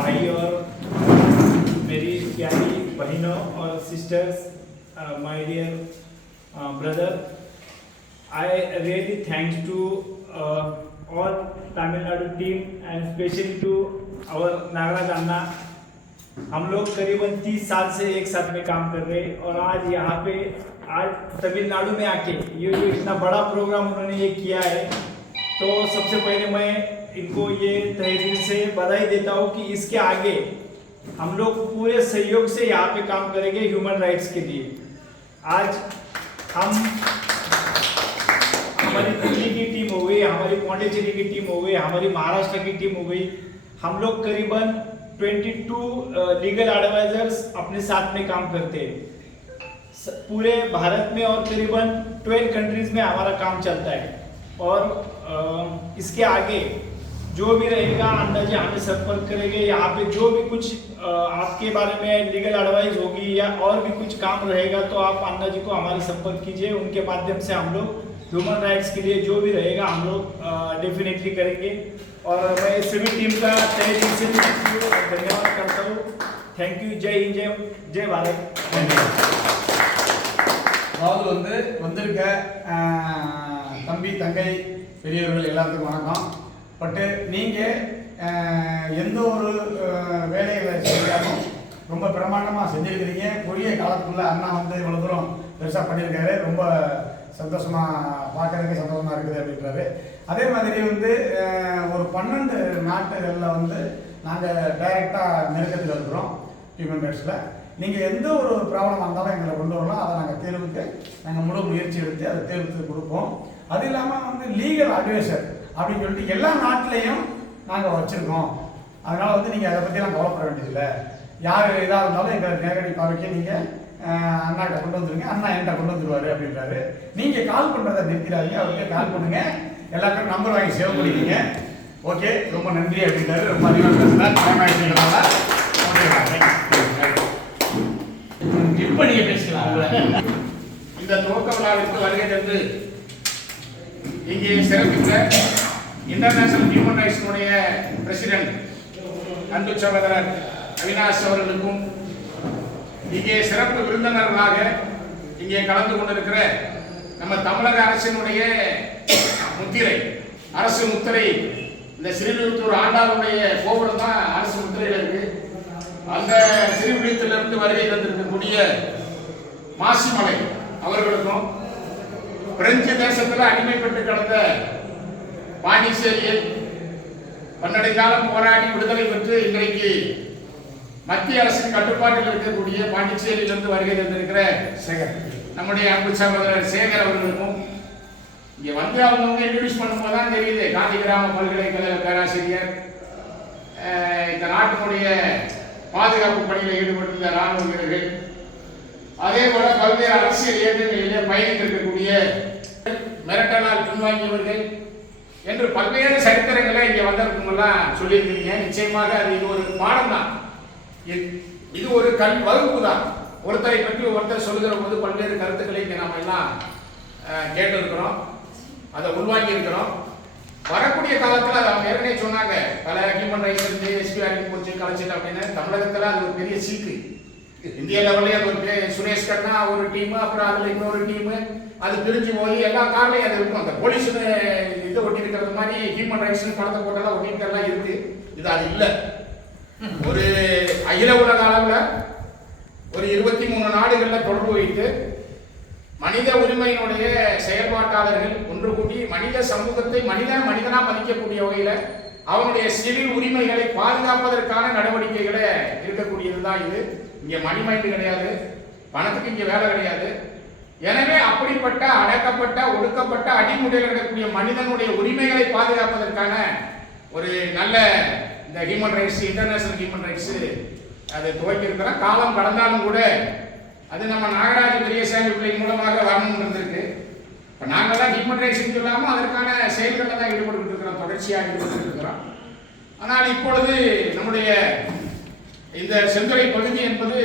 भाई और मेरी प्यारी बहनों और sisters, my dear brother, I really thanks to all Tamil Nadu team and especially to our Nagaraj अन्ना। हम लोग करीबन 30 साल से एक साथ में काम कर रहे हैं और आज यहाँ पे आज तमिलनाडु में आके ये जो इतना बड़ा प्रोग्राम उन्होंने ये किया है, तो सबसे पहले मैं इनको ये तहे दिल से बधाई देता हूँ कि इसके आगे हम लोग पूरे सहयोग से यहाँ पे काम करेंगे ह्यूमन राइट्स के लिए। आज हम हमारी दिल्ली की टीम हो गई, हमारी पौंडीचेरी की टीम हो गई, हमारी महाराष्ट्र की टीम हो गई, हम लोग करीबन 22 लीगल एडवाइजर्स अपने साथ में काम करते हैं पूरे भारत में और करीबन 12 कंट्रीज में हमारा काम चलता है। और इसके आगे जो भी रहेगा अन्ना जी हमें संपर्क करेंगे। यहाँ पे जो भी कुछ आपके बारे में लीगल एडवाइस होगी या और भी कुछ काम रहेगा तो आप अन्ना जी को हमारे संपर्क कीजिए, उनके माध्यम से हम लोग ह्यूमन राइट्स के लिए जो भी रहेगा हम लोग डेफिनेटली करेंगे। और मैं सभी टीम का तहे दिल से धन्यवाद करता हूँ। Thank you. जय हिंद, जय भारत। அதாவது வந்திருக்க தம்பி தங்கை பெரியவர்கள் எல்லாத்துக்கும் வணக்கம். பட்டு நீங்கள் எந்த ஒரு வேலைகளை செய்யாலும் ரொம்ப பிரமாண்டமாக செஞ்சுருக்கிறீங்க. குறுகிய காலத்துக்குள்ள அண்ணா இவ்வளோ தூரம் பெருசாக பண்ணியிருக்காரு. ரொம்ப சந்தோஷமாக பார்க்குறதுக்கு சந்தோஷமாக இருக்குது அப்படின்றாரு. அதே மாதிரி ஒரு 12 நாட்டுகளில் நாங்கள் டைரெக்டாக நெருக்கத்தில் இருக்கிறோம் ஹியூமன் ரைட்ஸில். நீங்கள் எந்த ஒரு ப்ராப்ளமாக இருந்தாலும் எங்களை கொண்டு வரலாம், அதை நாங்கள் தீர்வுக்கு நாங்கள் முழு முயற்சி எடுத்து அதை தீர்வுக்கு கொடுப்போம். அது இல்லாமல் லீகல் அட்வைசர் அப்படின்னு சொல்லிட்டு எல்லா நாட்டிலையும் நாங்கள் வச்சுருக்கோம். அதனால் நீங்கள் அதை பற்றிலாம் கவலைப்பட வேண்டியதில்லை. யார் இதாக இருந்தாலும் எங்கள் நேரடி பார்வைக்கு நீங்கள் அண்ணாட்ட கொண்டு வந்துருங்க, அண்ணா என்கிட்ட கொண்டு வந்துடுவார் அப்படின்றாரு. நீங்கள் கால் பண்ணுறதை நிறுத்திடாதீங்க, அவருக்கே கால் பண்ணுங்கள், எல்லாருக்கும் நம்பர் வாங்கி சேவ் பண்ணிக்கிங்க. ஓகே, ரொம்ப நன்றி அப்படின்றாரு. ரொம்ப அதிகமாக பேசுகிறார். டைம் ஆகிடுச்சுங்களா? இப்போ நீங்கள் பேசலாம். இந்த துவக்க விழாவிற்கு வருகை தந்து இங்கே சிறப்பித்த இன்டர்நேஷனல் ஹியூமன் ரைட்ஸினுடைய பிரசிடென்ட் அன்பு சகோதரர் அவினாஷ் அவர்களுக்கும், இங்கே சிறப்பு விருந்தினர்களாக இங்கே கலந்து கொண்டிருக்கிற நம்ம தமிழக அரசினுடைய முத்திரை, அரசு முத்திரை, இந்த ஸ்ரீவில்லிபுத்தூர் ஆண்டாளுடைய கோபுரம் தான் அரசு முத்திரையில் இருக்கு. அந்த ஸ்ரீவில்லிபுத்தூரிலிருந்து வருகை தந்திருக்கக்கூடிய மாசிமலை அவர்களுக்கும், பிரெஞ்சு தேசத்தில் அடிமைப்பட்டு கிடந்த பாண்டிச்சேரியில் பன்னெண்டு காலம் போராடி விடுதலை பெற்று இன்றைக்கு மத்திய அரசின் கட்டுப்பாட்டில் இருக்கக்கூடிய பாண்டிச்சேரியிலிருந்து வருகை தந்திருக்கிற நம்முடைய அன்பு சகோதரர் சேகர் அவர்களுக்கும், இங்கே அவங்க இன்ட்ரடியூஸ் பண்ணும்போது தான் தெரியுது காந்தி கிராம பல்கலைக்கழக பேராசிரியர், இந்த நாட்டினுடைய பாதுகாப்பு பணியில் ஈடுபட்டுள்ள ராணுவ வீரர்கள், அதே போல பல்வேறு அரசியல் இயக்கங்களிலே பயணித்திருக்கக்கூடிய மிரட்டலால் பின்வாங்கியவர்கள் என்று பல்வேறு சரித்திரங்களை இங்கே வந்திருக்குமெல்லாம் சொல்லியிருக்கிறீங்க. நிச்சயமாக அது இது ஒரு பாடம் தான், இது ஒரு வகுப்பு தான். ஒருத்தரை பற்றி ஒருத்தர் சொல்லுகிற போது பல்வேறு கருத்துக்களை இங்கே நம்ம எல்லாம் கேட்டிருக்கிறோம், அதை உள்வாங்கி இருக்கிறோம். வரக்கூடிய காலத்தில் அதை அவங்க ஏற்கனவே சொன்னாங்க, பல ஹியூமன் ரைட்ஸ் இருந்து எஸ்பி ஆர்மி போச்சு கலைச்சிட்டு அப்படின்னு. தமிழகத்தில் அது ஒரு பெரிய சீக்கு. இந்திய லெவல்லே அது ஒரு சுரேஷ் கண்ணா ஒரு டீமு, அப்புறம் அதில் இன்னொரு டீமு, அது பிரிஞ்சு போய் எல்லா கார்லையும் அது இருக்கும். அந்த போலீஸ்னு இது ஒட்டி இருக்கிறது மாதிரி ஹியூமன் ரைட்ஸ்னு பணத்தை போட்டெல்லாம் ஒட்டிக்கிறதெல்லாம் இருக்கு. இது அது இல்லை. ஒரு அகில உலக அளவில் ஒரு 23 நாடுகளில் தொடர்பு வைத்து மனித உரிமையினுடைய செயல்பாட்டாளர்கள் ஒன்று கூட்டி மனித சமூகத்தை மனிதனா மதிக்கக்கூடிய வகையில் அவனுடைய சிவில் உரிமைகளை பாதுகாப்பதற்கான நடவடிக்கைகளை இருக்கக்கூடியது தான் இது. இங்கே மணி மைண்டு கிடையாது, பணத்துக்கு இங்கே வேலை கிடையாது. எனவே அப்படிப்பட்ட அடக்கப்பட்ட ஒடுக்கப்பட்ட அடிமுறையில் இருக்கக்கூடிய மனிதனுடைய உரிமைகளை பாதுகாப்பதற்கான ஒரு நல்ல இந்த human rights, international human rights அது துவக்கி இருக்கிற காலம் கடந்தாலும் கூட அது நம்ம நாகராஜ பெரியசாமி பிள்ளை மூலமாக வரணும்னு இருந்திருக்கு. இப்போ நாங்கள் தான் ஹியூமன் ரைட்ஸ் சொல்லாமல் அதற்கான செயல்களில் தான் ஈடுபட்டு இருக்கிறோம், தொடர்ச்சியாக ஈடுபட்டு இருக்கிறோம். ஆனால் இப்பொழுது நம்முடைய இந்த செந்துறை பகுதி என்பது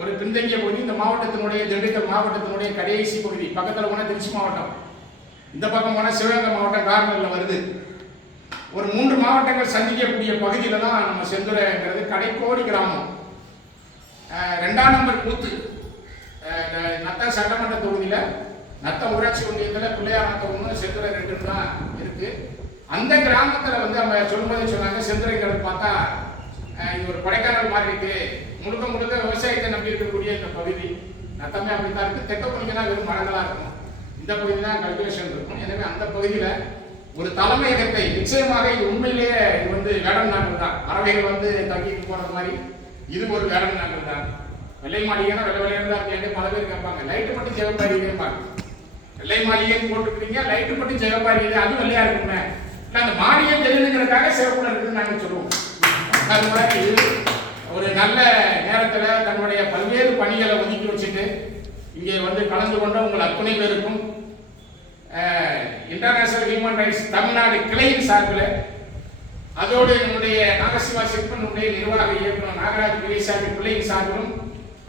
ஒரு பின்தங்கிய பகுதி. இந்த மாவட்டத்தினுடைய திண்டுக்கல் மாவட்டத்தினுடைய கடைசி பகுதி. பக்கத்தில் போனால் திருச்சி மாவட்டம், இந்த பக்கம் போனால் சிவகங்கை மாவட்டம் கார்னரில் வருது. ஒரு 3 மாவட்டங்கள் சந்திக்கக்கூடிய பகுதியில தான் நம்ம செந்துறைங்கிறது கடைக்கோடி கிராமம். 2ஆம் நம்பர் பூத்து நத்த சட்டமன்ற தொகுதியில நத்த ஊராட்சி ஒன்றியத்தில் பிள்ளையார் நத்தம் 1 செந்துறை 2 தான் இருக்கு. அந்த கிராமத்துல வந்து அவங்க சொல்லும்போதே சொன்னாங்க, செந்துறைங்கிறது பார்த்தா இது ஒரு கொடைக்கானல் மாதிரி இருக்கு, முழுக்க முழுக்க விவசாயத்தை நம்பி இருக்கக்கூடிய இந்த பகுதி. நத்தமே அப்படித்தான் இருக்கு. தெற்க பகுதினா வெறும் மரங்களா இருக்கும், இந்த பகுதி தான் கல்டிவேஷன் இருக்கும். எனவே அந்த பகுதியில ஒரு தலைமையகத்தை நிச்சயமாக இது உண்மையிலேயே இது வந்து வேடன் நாங்கள் தான். பறவைகள் வந்து தங்கிட்டு போறது மாதிரி இது ஒரு வேடன் நாங்கள் தான். வெள்ளை மாளிகைன்னா வெள்ளை வெள்ளையாக தான் கேட்டு பல பேர் கேட்பாங்க, லைட்டு மட்டும் சிவப்பாரிப்பாங்க. வெள்ளை மாளிகைன்னு போட்டுக்கிறீங்க, லைட்டு மட்டும் சிவப்பாரி, அது வெள்ளையா இருக்குமே, இல்லை அந்த மாளிகை தெரியுதுங்கிறதுக்காக சிவப்புல இருக்குன்னு நாங்கள் சொல்லுவோம். அது மாதிரி ஒரு நல்ல நேரத்தில் தன்னுடைய பல்வேறு பணிகளை ஒதுக்கி வச்சுட்டு இங்கே வந்து கலந்து கொண்ட உங்கள் அத்தனை பேருக்கும் இன்டர்நேஷனல் ஹியூமன் ரைட்ஸ் தமிழ்நாடு கிளையின் சார்பில், அதோடு என்னுடைய நாகசிவா சிற்பனுடைய நிர்வாக இயக்குனர் நாகராஜ் பெரியசாமி பிள்ளையின் சார்பிலும்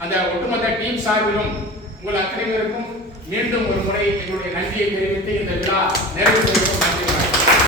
அந்த ஒட்டுமொத்த டீம் சார்பிலும் உங்கள் அத்தனை பேருக்கும் மீண்டும் ஒரு முறை எங்களுடைய நன்றியை தெரிவித்து இந்த விழா நிறைவு